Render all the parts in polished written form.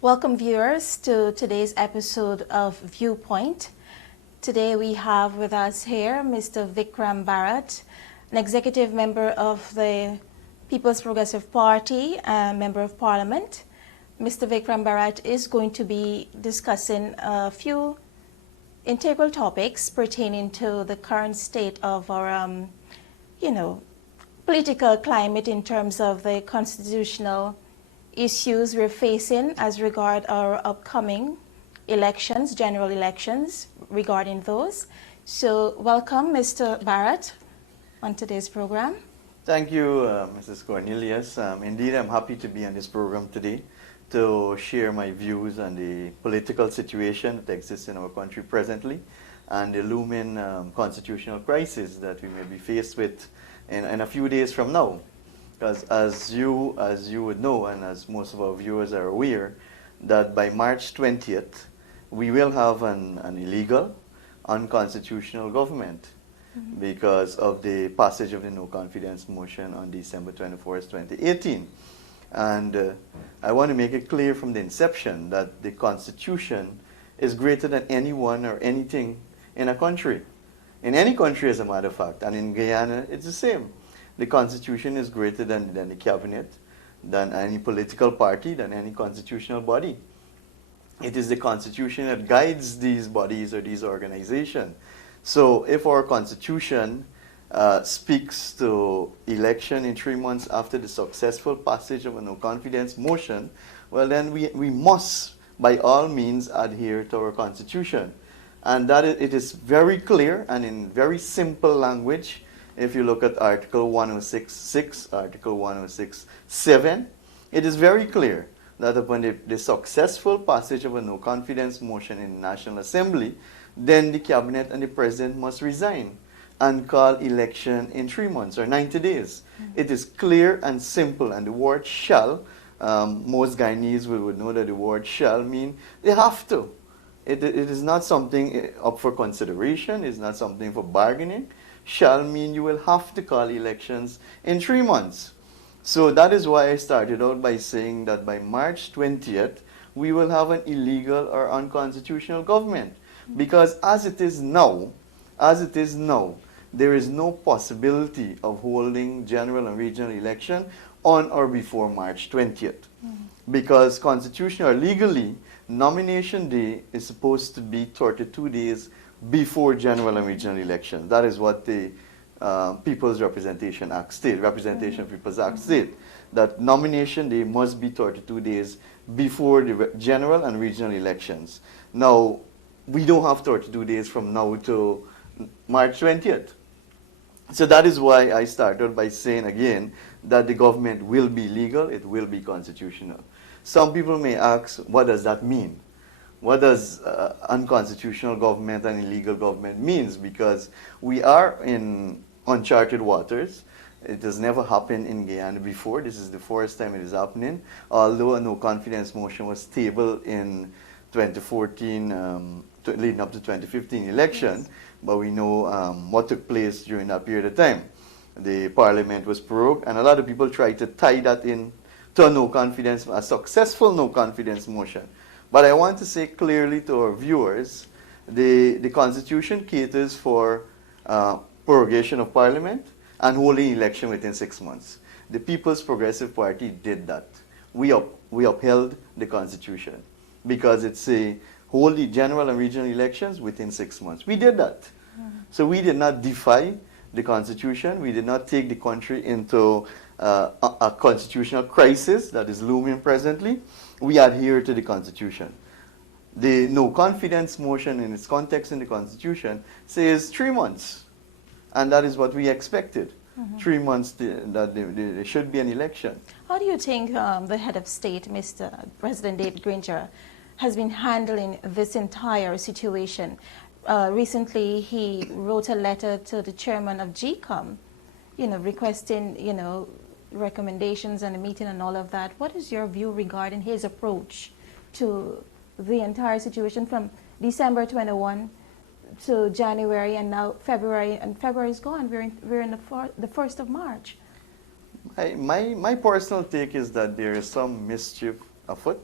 Welcome viewers to today's episode of Viewpoint. Today we have with us here Mr. Vickram Bharrat, an executive member of the People's Progressive Party and Member of Parliament. Mr. Vickram Bharrat is going to be discussing a few integral topics pertaining to the current state of our, political climate in terms of the constitutional issues we're facing as regard our upcoming elections, general elections, regarding those. So welcome, Mr. Bharrat, on today's program. Thank you, Mrs. Cornelius. Indeed, I'm happy to be on this program today to share my views on the political situation that exists in our country presently and the looming constitutional crisis that we may be faced with in a few days from now. Because as you would know, and as most of our viewers are aware, that by March 20th, we will have an illegal, unconstitutional government because of the passage of the no confidence motion on December 24th, 2018. And I want to make it clear from the inception that the Constitution is greater than anyone or anything in a country. In any country, as a matter of fact, and in Guyana, it's the same. The Constitution is greater than the cabinet, than any political party, than any constitutional body. It is the Constitution that guides these bodies or these organizations. So if our Constitution speaks to election in 3 months after the successful passage of a no confidence motion, well then we must by all means adhere to our Constitution. And that it is very clear and in very simple language. If you look at Article 106.6, Article 106.7, it is very clear that upon the successful passage of a no confidence motion in the National Assembly, then the cabinet and the president must resign and call election in 3 months or 90 days. It is clear and simple, and the word shall, most Guyanese would know that the word shall mean they have to. It is not something up for consideration, it's not something for bargaining. Shall mean you will have to call elections in 3 months. So that is why I started out by saying that by March 20th, we will have an illegal or unconstitutional government. Because as it is now, there is no possibility of holding general and regional election on or before March 20th. Because constitutionally or legally, nomination day is supposed to be 32 days before general and regional elections. That is what the People's Representation Act state, Representation of People's Act state, that nomination day must be 32 days before the general and regional elections. Now, we don't have 32 days from now to March 20th. So that is why I started by saying again that the government will be legal, it will be constitutional. Some people may ask, what does that mean? What does unconstitutional government and illegal government means? Because we are in uncharted waters. It has never happened in Guyana before. This is the first time it is happening. Although a no confidence motion was tabled in 2014, leading up to 2015 election, but we know what took place during that period of time. The parliament was prorogued, and a lot of people tried to tie that in to a no confidence, a successful no confidence motion. But I want to say clearly to our viewers, the Constitution caters for prorogation of Parliament and holding election within 6 months. The People's Progressive Party did that. We upheld the Constitution because it's a hold the general and regional elections within 6 months. We did that. So we did not defy the Constitution. We did not take the country into a constitutional crisis that is looming presently. We adhere to the Constitution. The no confidence motion in its context in the Constitution says 3 months. And that is what we expected. 3 months that there should be an election. How do you think the head of state, Mr. President David Granger, has been handling this entire situation? Recently, he wrote a letter to the chairman of GECOM, requesting, recommendations and a meeting and all of that. What is your view regarding his approach to the entire situation from December 21 to January and now February, and February is gone. We're in the 1st of March. My personal take is that there is some mischief afoot.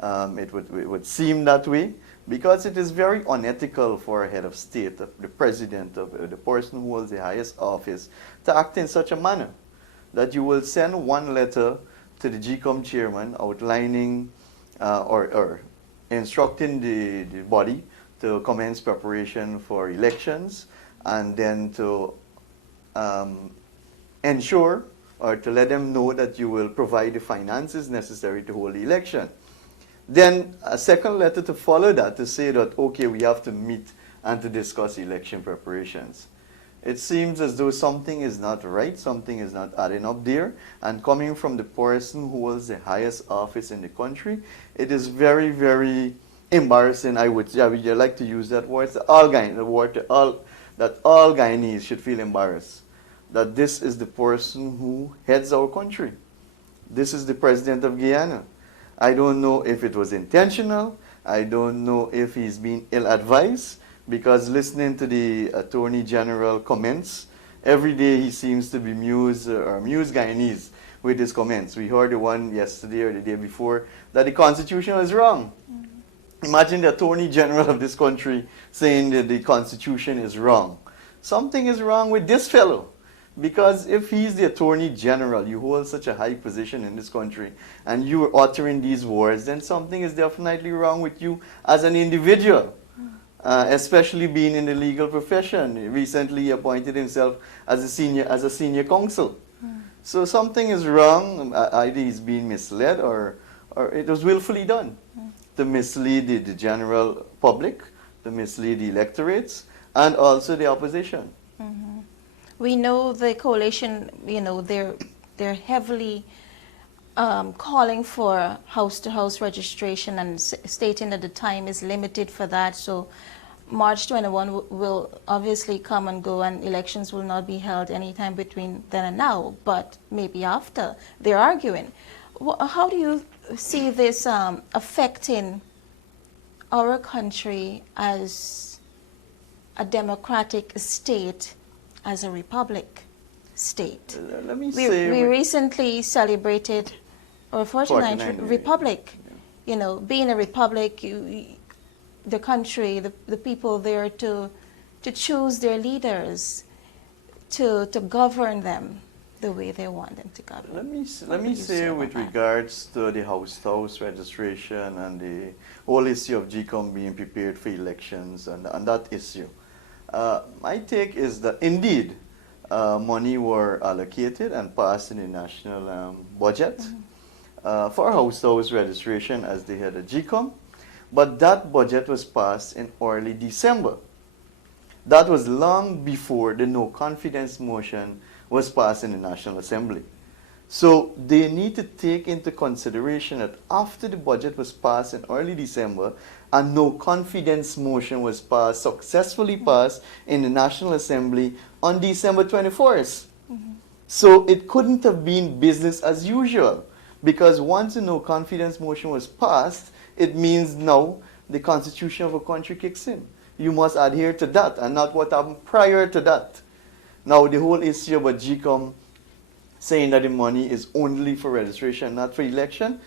It would seem that way, because it is very unethical for a head of state, the president, of the person who holds the highest office, to act in such a manner that you will send one letter to the GECOM chairman outlining or instructing the body to commence preparation for elections, and then to ensure or to let them know that you will provide the finances necessary to hold the election. Then a second letter to follow that to say that, okay, we have to meet and to discuss election preparations. It seems as though something is not right, something is not adding up there, and coming from the person who holds the highest office in the country, it is very, very embarrassing. I would like to use that word, that all Guyanese should feel embarrassed that this is the person who heads our country. This is the president of Guyana. I don't know if it was intentional. I don't know if he's been ill-advised, because listening to the Attorney General comments, every day he seems to be amuse Guyanese with his comments. We heard the one yesterday or the day before that the Constitution is wrong. Imagine the Attorney General of this country saying that the Constitution is wrong. Something is wrong with this fellow. Because if he's the Attorney General, you hold such a high position in this country, and you are uttering these words, then something is definitely wrong with you as an individual, especially being in the legal profession. He recently appointed himself as a senior counsel. So something is wrong. Either he's being misled or it was willfully done to mislead the general public, to mislead the electorates, and also the opposition. We know the coalition, they're heavily calling for house-to-house registration and stating that the time is limited for that. So March 21 will obviously come and go, and elections will not be held anytime between then and now, but maybe after. They're arguing. How do you see this affecting our country as a democratic state, as a republic state? Let me say we recently celebrated our 49th republic. Yeah. Being a republic, the country, the people there to choose their leaders, to govern them the way they want them to govern. Let me say with regards to the house-to-house registration and the whole issue of GECOM being prepared for elections and that issue. My take is that indeed money were allocated and passed in the national budget for house-to-house registration as they had a GECOM, but that budget was passed in early December. That was long before the no confidence motion was passed in the National Assembly. So they need to take into consideration that after the budget was passed in early December, a no confidence motion was successfully passed in the National Assembly on December 21st. So it couldn't have been business as usual, because once a no confidence motion was passed, it means now the constitution of a country kicks in. You must adhere to that and not what happened prior to that. Now the whole issue about GECOM saying that the money is only for registration, not for election,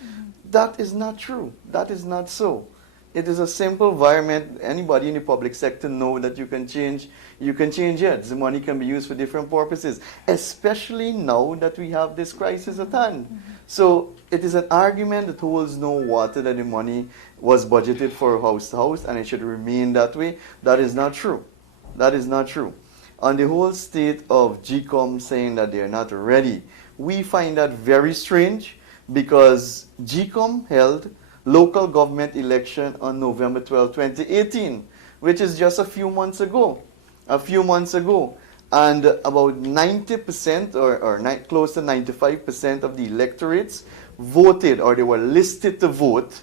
that is not true. That is not so. It is a simple environment. Anybody in the public sector know that you can change it. The money can be used for different purposes, especially now that we have this crisis at hand. So it is an argument that holds no water that the money was budgeted for house to house and it should remain that way. That is not true. That is not true. On the whole state of GECOM saying that they are not ready, we find that very strange, because GECOM held local government election on November 12, 2018, which is just a few months ago. And about 90% or close to 95% of the electorates voted, or they were listed to vote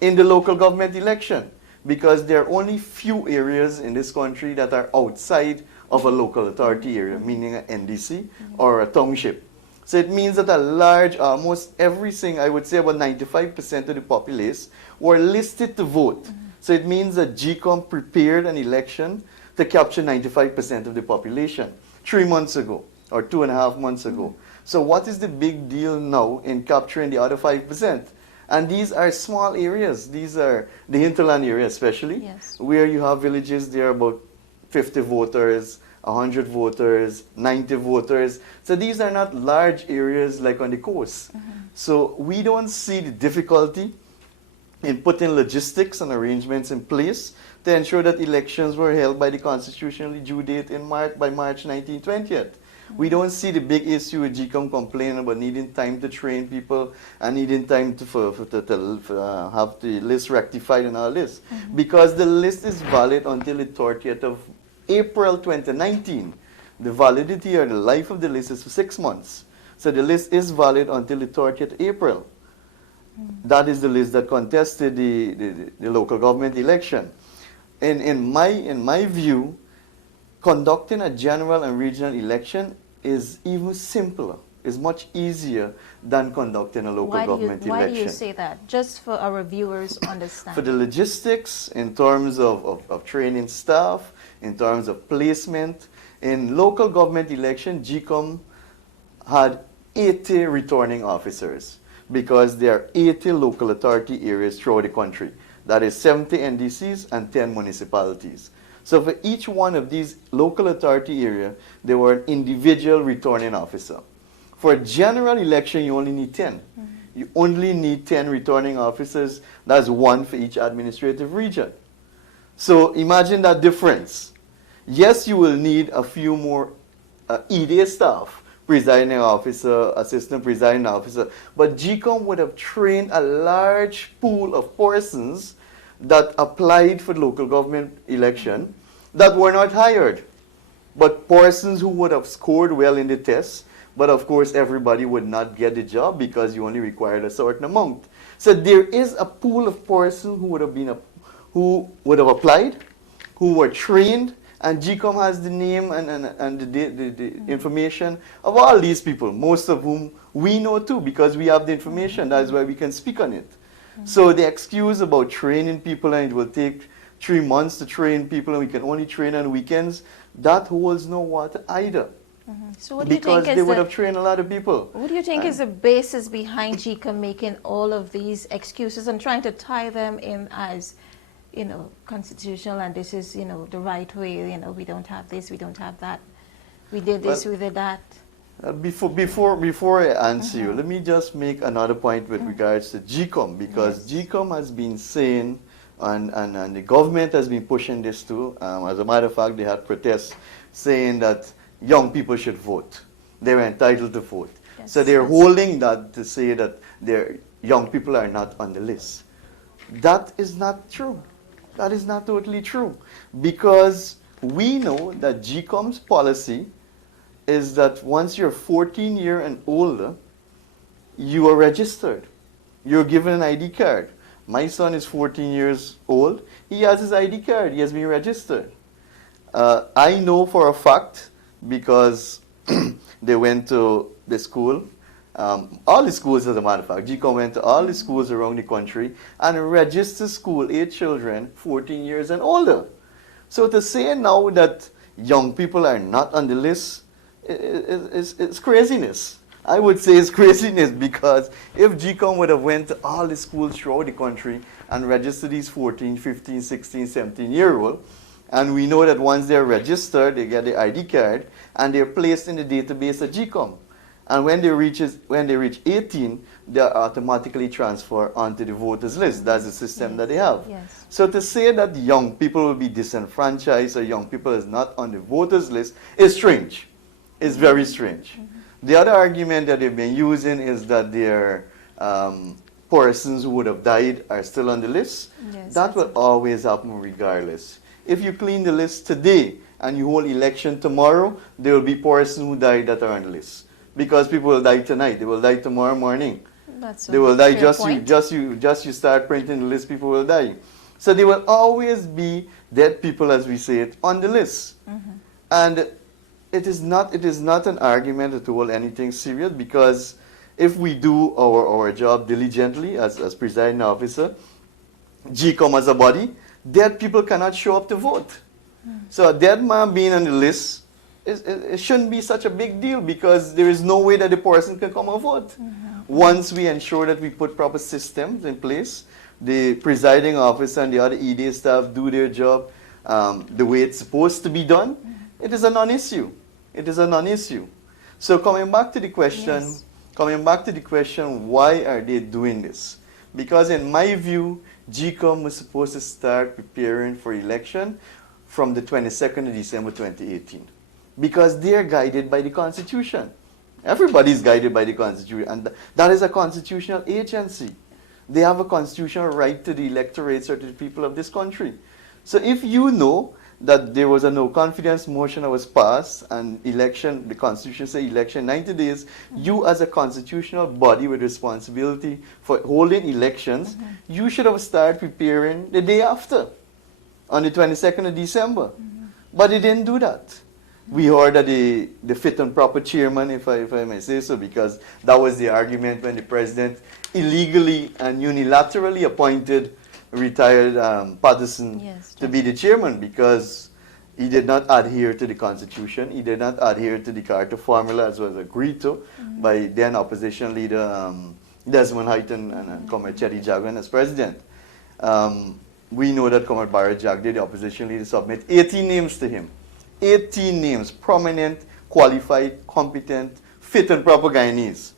in the local government election, because there are only few areas in this country that are outside of a local authority area, meaning an NDC or a township. So it means that a large, almost everything, I would say about 95% of the populace were listed to vote. So it means that GECOM prepared an election to capture 95% of the population 3 months ago or 2.5 months ago. So what is the big deal now in capturing the other 5%? And these are small areas. These are the hinterland area especially, Yes. where you have villages, there are about 50 voters, 100 voters, 90 voters. So these are not large areas like on the coast. So we don't see the difficulty in putting logistics and arrangements in place to ensure that elections were held by the constitutionally due date in by March 1920th. We don't see the big issue with GECOM complaining about needing time to train people and needing time to have the list rectified and all this. Because the list is valid until the 30th of April 2019. The validity or the life of the list is for 6 months. So the list is valid until the 30th April. That is the list that contested the local government election. In my view, conducting a general and regional election is even simpler, is much easier than conducting a local government election. Why do you say that? Just for our viewers to understand. For the logistics, in terms of training staff, in terms of placement. In local government election, GECOM had 80 returning officers because there are 80 local authority areas throughout the country. That is 70 NDCs and 10 municipalities. So for each one of these local authority area, there were an individual returning officer. For a general election, you only need 10. You only need 10 returning officers. That's one for each administrative region. So imagine that difference. Yes, you will need a few more EDA staff, presiding officer, assistant presiding officer, but GECOM would have trained a large pool of persons that applied for the local government election that were not hired, but persons who would have scored well in the test. But of course, everybody would not get the job because you only required a certain amount. So there is a pool of persons who would have applied, who were trained, and GECOM has the name and the information of all these people, most of whom we know too, because we have the information. That is why we can speak on it. So the excuse about training people and it will take 3 months to train people and we can only train on weekends, that holds no water either. So what do you think Because they would have trained a lot of people. What do you think is the basis behind GECOM making all of these excuses and trying to tie them in as, constitutional, and this is, the right way, we don't have this, we don't have that, we did this, we did that? Before I answer you, let me just make another point with regards to GECOM, because GECOM has been saying, and the government has been pushing this too. As a matter of fact, they had protests saying that young people should vote. They were entitled to vote. Yes, so they're holding that to say that their young people are not on the list. That is not true. That is not totally true. Because we know that GECOM's policy is that once you're 14 years and older, you are registered. You're given an ID card. My son is 14 years old. He has his ID card. He has been registered. I know for a fact, because they went to the school, all the schools as a matter of fact, GECOM went to all the schools around the country and registered school-age children 14 years and older. So to say now that young people are not on the list, it's craziness. I would say it's craziness, because if GECOM would have went to all the schools throughout the country and registered these 14, 15, 16, 17-year-old, and we know that once they're registered, they get the ID card, and they're placed in the database at GECOM. And when they reach 18, they're automatically transferred onto the voters list. That's the system that they have. Yes. So to say that young people will be disenfranchised or young people is not on the voters list is strange. It's very strange. The other argument that they've been using is that their persons who would have died are still on the list. Yes, that will always happen regardless. If you clean the list today and you hold election tomorrow, there will be persons who died that are on the list. Because people will die tonight, they will die tomorrow morning. They will die just you start printing the list, people will die. So there will always be dead people, as we say it, on the list. And it is not an argument to hold anything serious, because if we do our job diligently as presiding officer, GECOM as a body, dead people cannot show up to vote. So a dead man being on the list, it shouldn't be such a big deal, because there is no way that the person can come and vote. Once we ensure that we put proper systems in place, the presiding officer and the other ED staff do their job the way it's supposed to be done, it is a non-issue. It is a non-issue. So coming back to the question, why are they doing this? Because in my view, GECOM was supposed to start preparing for election from the 22nd of December 2018. Because they are guided by the Constitution. Everybody is guided by the Constitution, and that is a constitutional agency. They have a constitutional right to the electorates or to the people of this country. So if you know that there was a no confidence motion that was passed and election, the Constitution says election 90 days, you as a constitutional body with responsibility for holding elections, you should have started preparing the day after, on the 22nd of December. But they didn't do that. We heard that the fit and proper chairman, if I may say so, because that was the argument when the president illegally and unilaterally appointed retired Patterson to be the chairman, because he did not adhere to the Constitution. He did not adhere to the Carter formula as was agreed to by then opposition leader Desmond Hayton and Comrade Chetty Jagan as president. We know that Comrade Bharrat Jagde, the opposition leader, submitted 18 names to him. 18 names, prominent, qualified, competent, fit and proper Guyanese.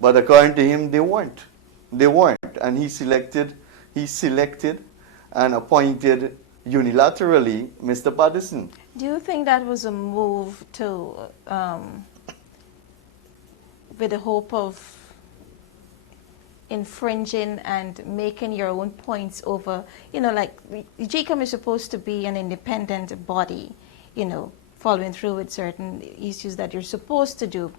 But according to him, they weren't. They weren't. And he selected and appointed unilaterally Mr. Patterson. Do you think that was a move to, with the hope of infringing and making your own points over, like GECOM is supposed to be an independent body, following through with certain issues that you're supposed to do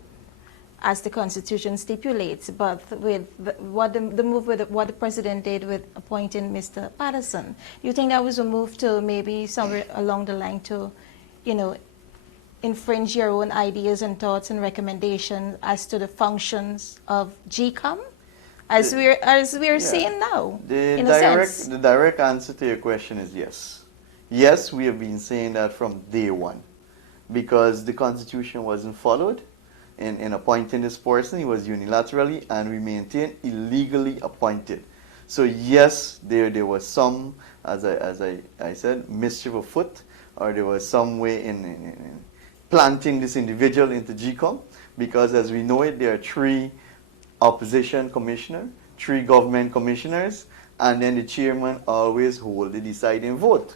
as the Constitution stipulates, but with what the President did with appointing Mr. Patterson, you think that was a move to maybe somewhere along the line to, infringe your own ideas and thoughts and recommendations as to the functions of GECOM, as we're seeing now, in a sense? The direct answer to your question is yes. Yes, we have been saying that from day one, because the Constitution wasn't followed. In appointing this person, he was unilaterally and we maintain illegally appointed. So yes, there was some, as I said, mischief afoot, or there was some way in planting this individual into GECOM, because as we know it, there are 3 opposition commissioners, 3 government commissioners, and then the chairman always holds the deciding vote.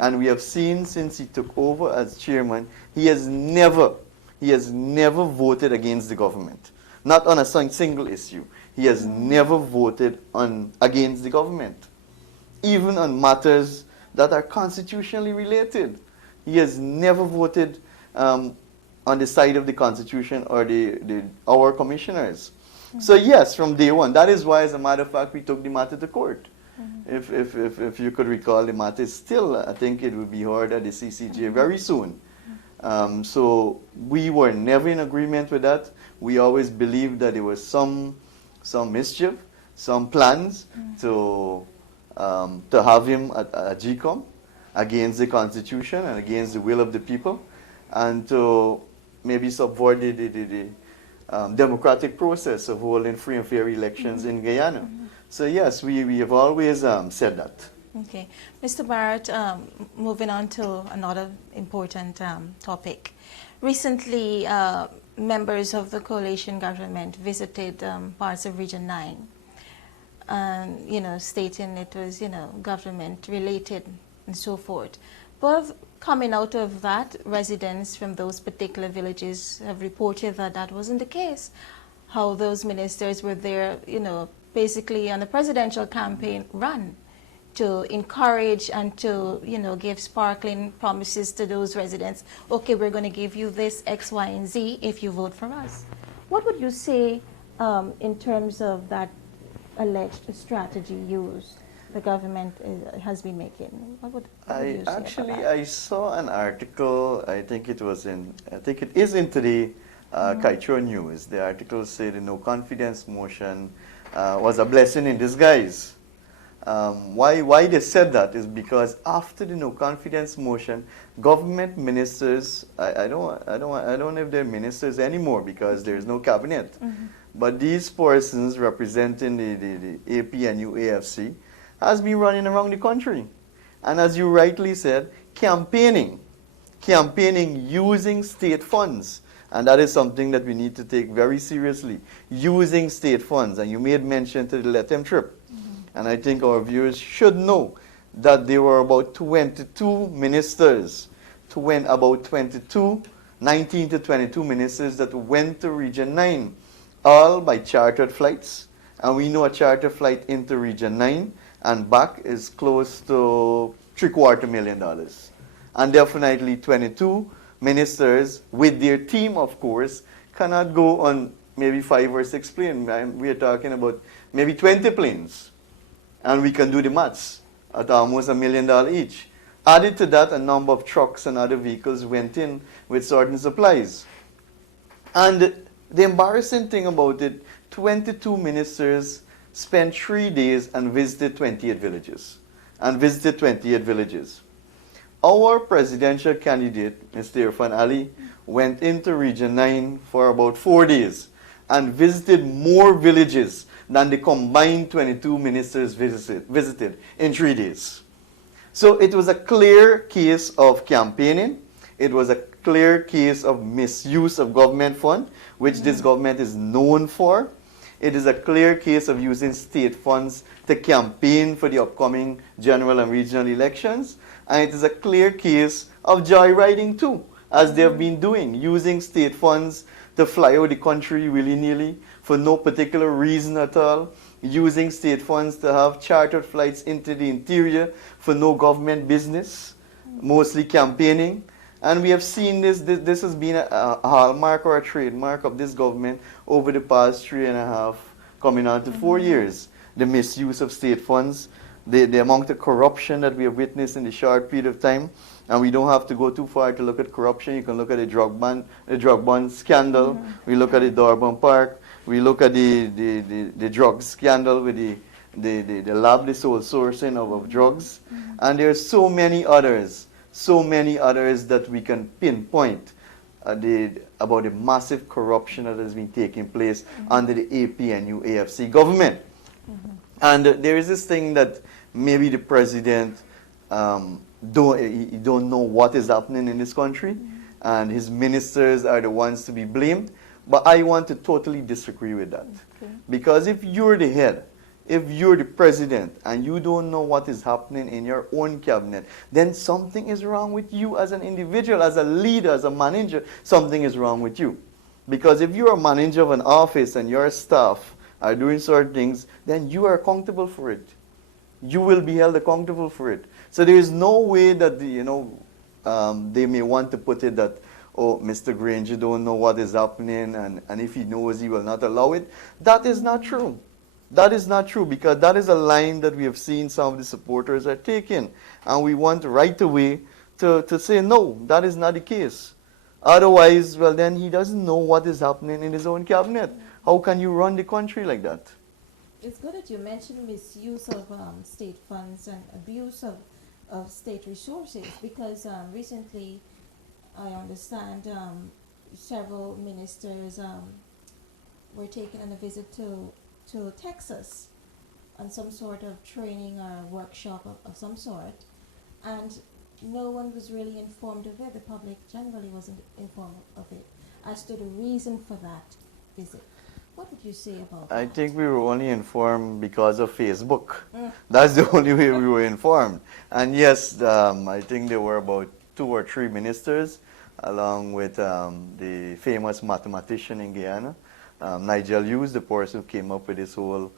And we have seen since he took over as chairman, he has never voted against the government. Not on a single issue. He has never voted against the government. Even on matters that are constitutionally related. He has never voted on the side of the Constitution or our commissioners. So yes, from day one. That is why, as a matter of fact, we took the matter to court. If you could recall, the matter is still, I think it will be heard at the CCJ very soon. So we were never in agreement with that. We always believed that there was some mischief, some plans to have him at GECOM against the Constitution and against the will of the people, and to maybe subvert the democratic process of holding free and fair elections in Guyana. So yes, we have always said that. Okay. Mr. Bharrat, moving on to another important topic. Recently, members of the coalition government visited parts of Region 9, stating it was, government-related and so forth. But coming out of that, residents from those particular villages have reported that that wasn't the case. How those ministers were there, basically on a presidential campaign run to encourage and to, give sparkling promises to those residents. Okay, we're going to give you this X, Y, and Z if you vote for us. What would you say in terms of that alleged strategy used the government has been making? What would you say about that? I saw an article, I think it is in today, Kaitro News. The article said the no confidence motion was a blessing in disguise. Why they said that is because after the no confidence motion, government ministers, I don't know if they're ministers anymore because there's no cabinet. But these persons representing the APNU AFC has been running around the country. And as you rightly said, campaigning using state funds. And that is something that we need to take very seriously, using state funds. And you made mention to the Let Them trip. And I think our viewers should know that there were about 22 ministers, about 19 to 22 ministers that went to Region 9, all by chartered flights. And we know a charter flight into Region 9 and back is close to $750,000. And definitely 22 ministers with their team, of course, cannot go on maybe 5 or 6 planes. We are talking about maybe 20 planes. And we can do the maths at almost $1 million each. Added to that, a number of trucks and other vehicles went in with certain supplies. And the embarrassing thing about it, 22 ministers spent 3 days and visited 28 villages. Our presidential candidate, Mr. Irfan Ali, went into Region 9 for about 4 days and visited more villages than the combined 22 ministers visited in 3 days. So it was a clear case of campaigning. It was a clear case of misuse of government fund, which this government is known for. It is a clear case of using state funds to campaign for the upcoming general and regional elections. And it is a clear case of joyriding too, as they have been doing, using state funds to fly out the country willy-nilly for no particular reason at all, using state funds to have chartered flights into the interior for no government business, mostly campaigning. And we have seen this has been a hallmark or a trademark of this government over the past 3.5, coming on to 4 years. The misuse of state funds, the amount of corruption that we have witnessed in the short period of time. And we don't have to go too far to look at corruption. You can look at the drug ban scandal. We look at the Durban Park. We look at the drug scandal with the lab, the sole sourcing of drugs. And there are so many others that we can pinpoint about the massive corruption that has been taking place under the APNU AFC government. And there is this thing that maybe the president don't know what is happening in this country, and his ministers are the ones to be blamed. But I want to totally disagree with that. Because if you're the head, if you're the president, and you don't know what is happening in your own cabinet, then something is wrong with you as an individual, as a leader, as a manager. Something is wrong with you. Because if you're a manager of an office and your staff are doing certain things, then you are accountable for it. You will be held accountable for it. So there is no way that they may want to put it that, oh, Mr. Granger don't know what is happening, and if he knows, he will not allow it. That is not true. That is not true, because that is a line that we have seen some of the supporters are taking. And we want right away to say, no, that is not the case. Otherwise, well, then he doesn't know what is happening in his own cabinet. How can you run the country like that? It's good that you mentioned misuse of state funds and abuse of state resources, because recently, I understand several ministers were taken on a visit to Texas on some sort of training or workshop of some sort, and no one was really informed of it. The public generally wasn't informed of it as to the reason for that visit. What would you say about that? I think we were only informed because of Facebook. That's the only way we were informed. And yes, I think there were about 2 or 3 ministers, along with the famous mathematician in Guyana, Nigel Hughes, the person who came up with this whole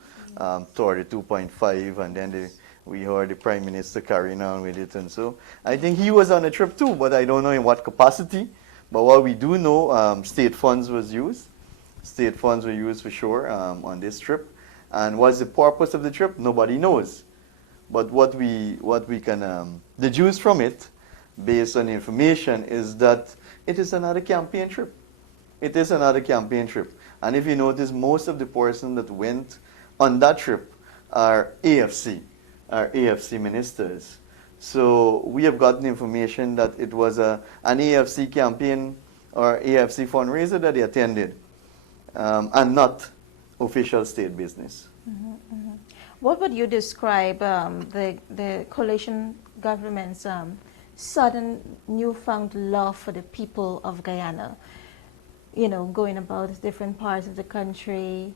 Tory 2.5, and then we heard the Prime Minister carrying on with it. And so I think he was on a trip too, but I don't know in what capacity. But what we do know, state funds was used. State funds were used for sure on this trip. And what's the purpose of the trip? Nobody knows. But what we can deduce from it, based on information, is that it is another campaign trip. It is another campaign trip. And if you notice, most of the persons that went on that trip are AFC ministers. So we have gotten information that it was an AFC campaign or AFC fundraiser that they attended, and not official state business. What would you describe the coalition government's sudden newfound love for the people of Guyana? You know, going about different parts of the country,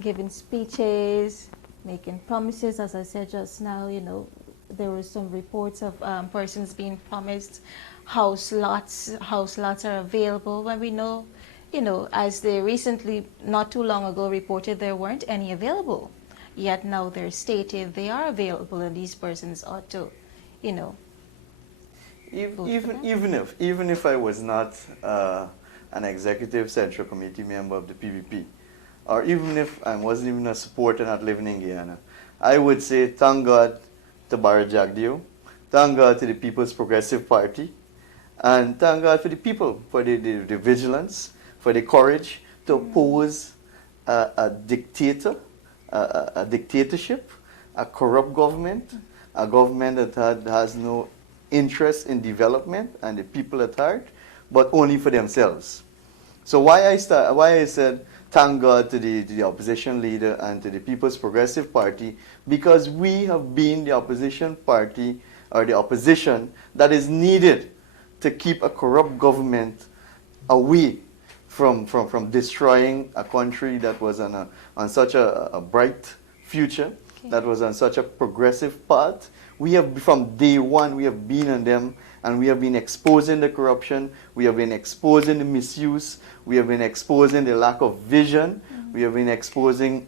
giving speeches, making promises. As I said just now, you know, there were some reports of persons being promised house lots are available, when we know, you know, as they recently, not too long ago, reported there weren't any available. Yet now they're stated they are available, and these persons ought to, you know. Even if I was not an executive central committee member of the PPP, or even if I wasn't even a supporter not living in Guyana, I would say thank God to Bharrat, thank God to the People's Progressive Party, and thank God for the people, for the vigilance, for the courage to oppose a dictator, a dictatorship, a corrupt government, a government that has no interest in development and the people at heart, but only for themselves. So why I said thank God to the opposition leader and to the People's Progressive Party, because we have been the opposition party, or the opposition that is needed to keep a corrupt government away from destroying a country that was on such a bright future, that was on such a progressive path. We have, from day one, we have been on them, and we have been exposing the corruption, we have been exposing the misuse, we have been exposing the lack of vision, we have been exposing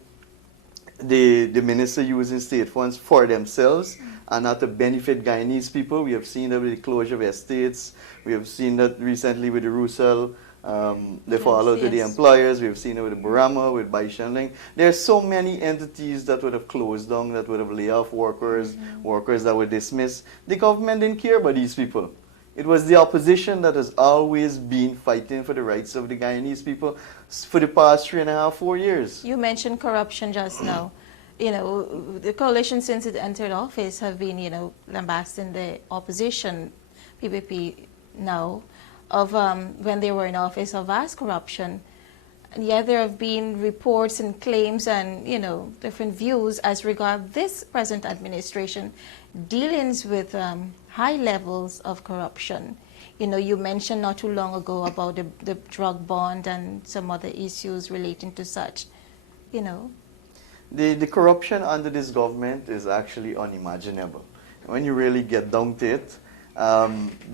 the minister using state funds for themselves and not to benefit Guyanese people. We have seen that with the closure of estates, we have seen that recently with the Roussel, they follow to the employers. We've seen it with Burama, with Baishanling. There are so many entities that would have closed down, that would have laid off workers, workers that were dismissed. The government didn't care about these people. It was the opposition that has always been fighting for the rights of the Guyanese people for the past 3.5, 4 years. You mentioned corruption just now. You know, the coalition, since it entered office, have been, you know, lambasting the opposition, PPP now, of when they were in office, of vast corruption. And yet there have been reports and claims and, you know, different views as regard this present administration dealings with high levels of corruption. You know, you mentioned not too long ago about the drug bond and some other issues relating to such, you know. The corruption under this government is actually unimaginable. When you really get down to it,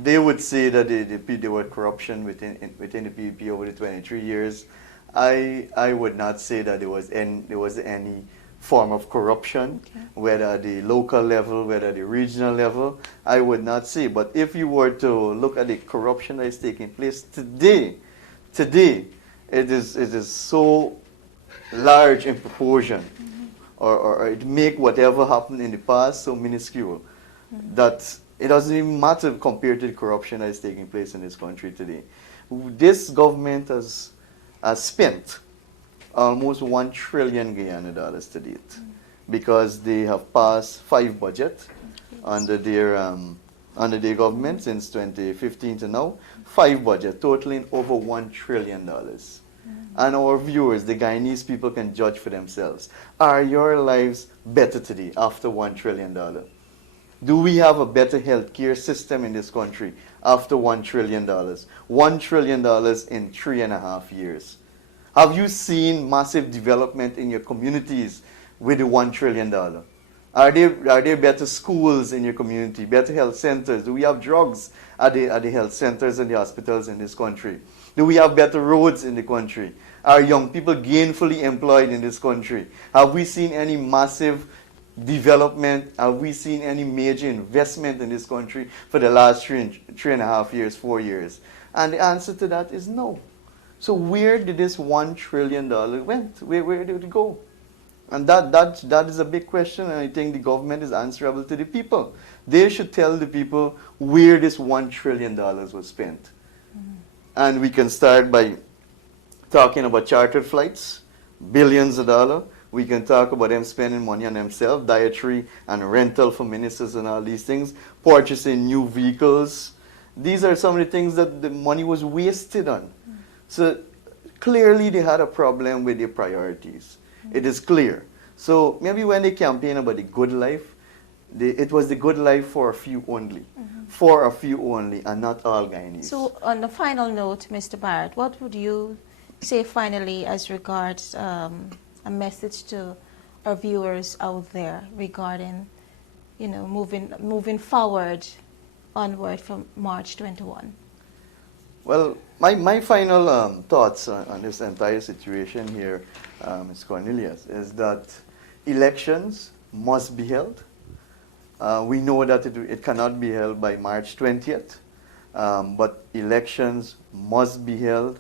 they would say that there was corruption within the PPP over the 23 years. I would not say that there was any form of corruption, whether at the local level, whether at the regional level. I would not say. But if you were to look at the corruption that is taking place today, it is so large in proportion, or it make whatever happened in the past so minuscule that it doesn't even matter compared to the corruption that is taking place in this country today. This government has spent almost $1 trillion Guyana dollars to date, because they have passed 5 budgets under their government since 2015 to now. 5 budgets totaling over $1 trillion. And our viewers, the Guyanese people, can judge for themselves. Are your lives better today after $1 trillion? Do we have a better healthcare system in this country after $1 trillion? $1 trillion in 3.5 years. Have you seen massive development in your communities with the $1 trillion? Are there better schools in your community, better health centers? Do we have drugs at the health centers and the hospitals in this country? Do we have better roads in the country? Are young people gainfully employed in this country? Have we seen any massive development? Have we seen any major investment in this country for the last 3.5 years, 4 years? And the answer to that is no. So where did this $1 trillion went? Where did it go? And that is a big question, and I think the government is answerable to the people. They should tell the people where this $1 trillion was spent. And we can start by talking about chartered flights, billions of dollars. We can talk about them spending money on themselves, dietary and rental for ministers and all these things, purchasing new vehicles. These are some of the things that the money was wasted on. So clearly they had a problem with their priorities. It is clear. So maybe when they campaign about the good life, it was the good life for a few only. For a few only, and not all Guyanese. So on the final note, Mr. Bharrat, what would you say finally as regards a message to our viewers out there regarding, you know, moving forward onward from March 21? Well, my final thoughts on this entire situation here, Ms. Cornelius, is that elections must be held. We know that it cannot be held by March 20th, but elections must be held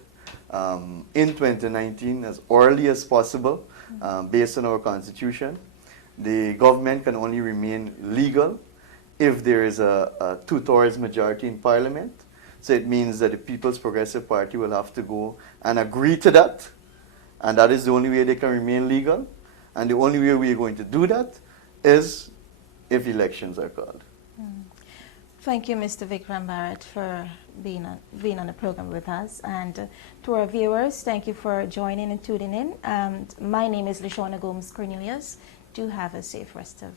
in 2019 as early as possible, based on our constitution. The government can only remain legal if there is a 2/3 majority in parliament. So it means that the People's Progressive Party will have to go and agree to that, and that is the only way they can remain legal. And the only way we are going to do that is if elections are called. Thank you, Mr. Vickram Bharrat, for being on the program with us. And to our viewers, thank you for joining and tuning in. My name is Lishona Gomes Cornelius. Do have a safe rest of